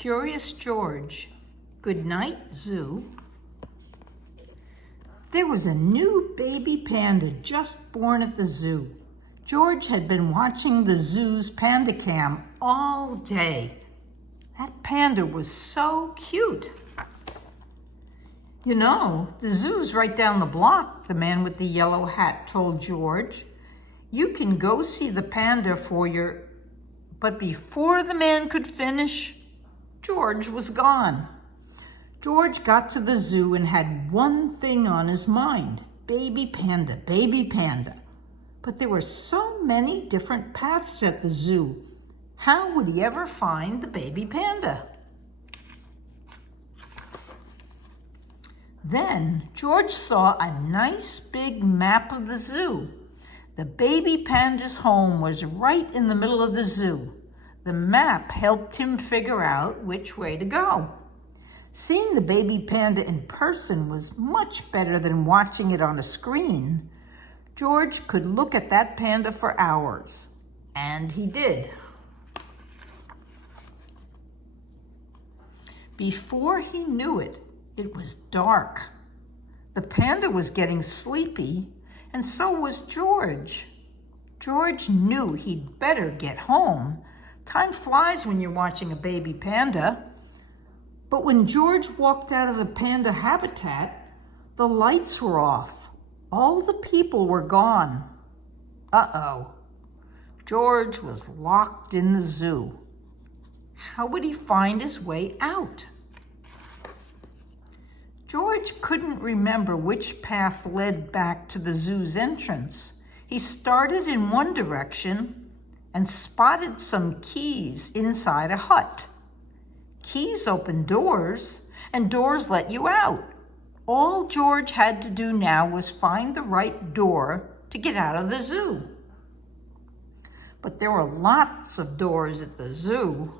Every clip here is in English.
Curious George. Good night, Zoo. There was a new baby panda just born at the zoo. George had been watching the zoo's panda cam all day. That panda was so cute. You know, the zoo's right down the block, the man with the yellow hat told George. You can go see the panda for your... But before the man could finish, George was gone. George got to the zoo and had one thing on his mind: baby panda, baby panda. But there were so many different paths at the zoo. How would he ever find the baby panda? Then George saw a nice big map of the zoo. The baby panda's home was right in the middle of the zoo. The map helped him figure out which way to go. Seeing the baby panda in person was much better than watching it on a screen. George could look at that panda for hours, and he did. Before he knew it, it was dark. The panda was getting sleepy, and so was George. George knew he'd better get home. Time flies when you're watching a baby panda. But when George walked out of the panda habitat, the lights were off. All the people were gone. Uh-oh. George was locked in the zoo. How would he find his way out? George couldn't remember which path led back to the zoo's entrance. He started in one direction and spotted some keys inside a hut. Keys open doors, and doors let you out. All George had to do now was find the right door to get out of the zoo. But there were lots of doors at the zoo.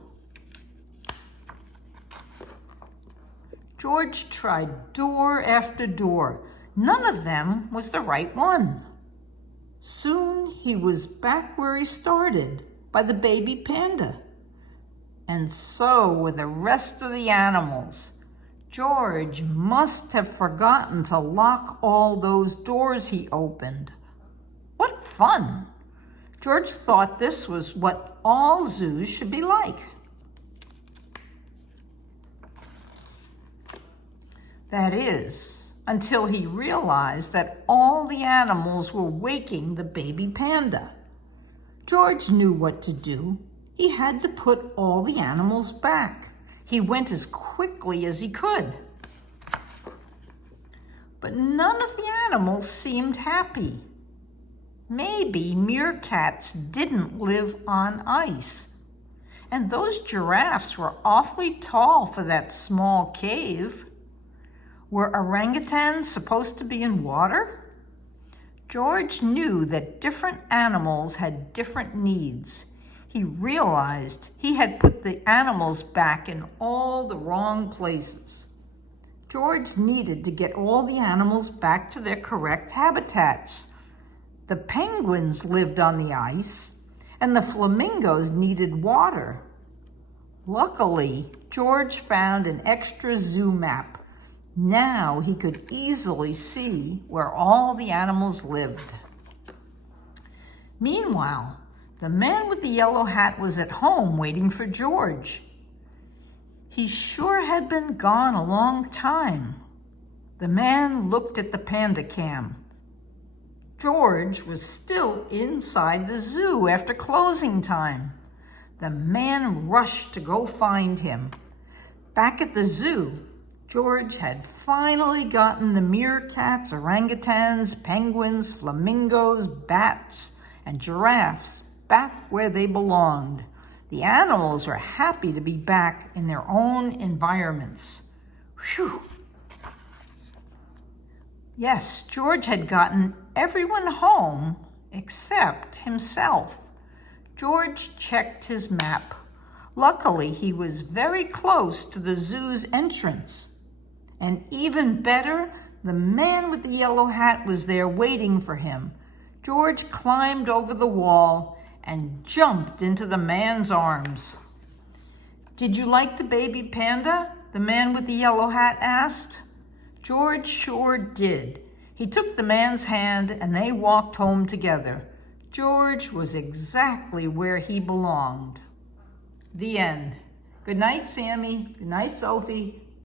George tried door after door. None of them was the right one. Soon he was back where he started, by the baby panda. And so were the rest of the animals. George must have forgotten to lock all those doors he opened. What fun! George thought this was what all zoos should be like. That is, until he realized that all the animals were waking the baby panda. George knew what to do. He had to put all the animals back. He went as quickly as he could. But none of the animals seemed happy. Maybe meerkats didn't live on ice. And those giraffes were awfully tall for that small cave. Were orangutans supposed to be in water? George knew that different animals had different needs. He realized he had put the animals back in all the wrong places. George needed to get all the animals back to their correct habitats. The penguins lived on the ice, and the flamingos needed water. Luckily, George found an extra zoo map. Now he could easily see where all the animals lived. Meanwhile, the man with the yellow hat was at home waiting for George. He sure had been gone a long time. The man looked at the panda cam. George was still inside the zoo after closing time. The man rushed to go find him. Back at the zoo, George had finally gotten the meerkats, orangutans, penguins, flamingos, bats, and giraffes back where they belonged. The animals were happy to be back in their own environments. Phew! Yes, George had gotten everyone home except himself. George checked his map. Luckily, he was very close to the zoo's entrance. And even better, the man with the yellow hat was there waiting for him. George climbed over the wall and jumped into the man's arms. Did you like the baby panda? The man with the yellow hat asked. George sure did. He took the man's hand and they walked home together. George was exactly where he belonged. The end. Good night, Sammy. Good night, Sophie.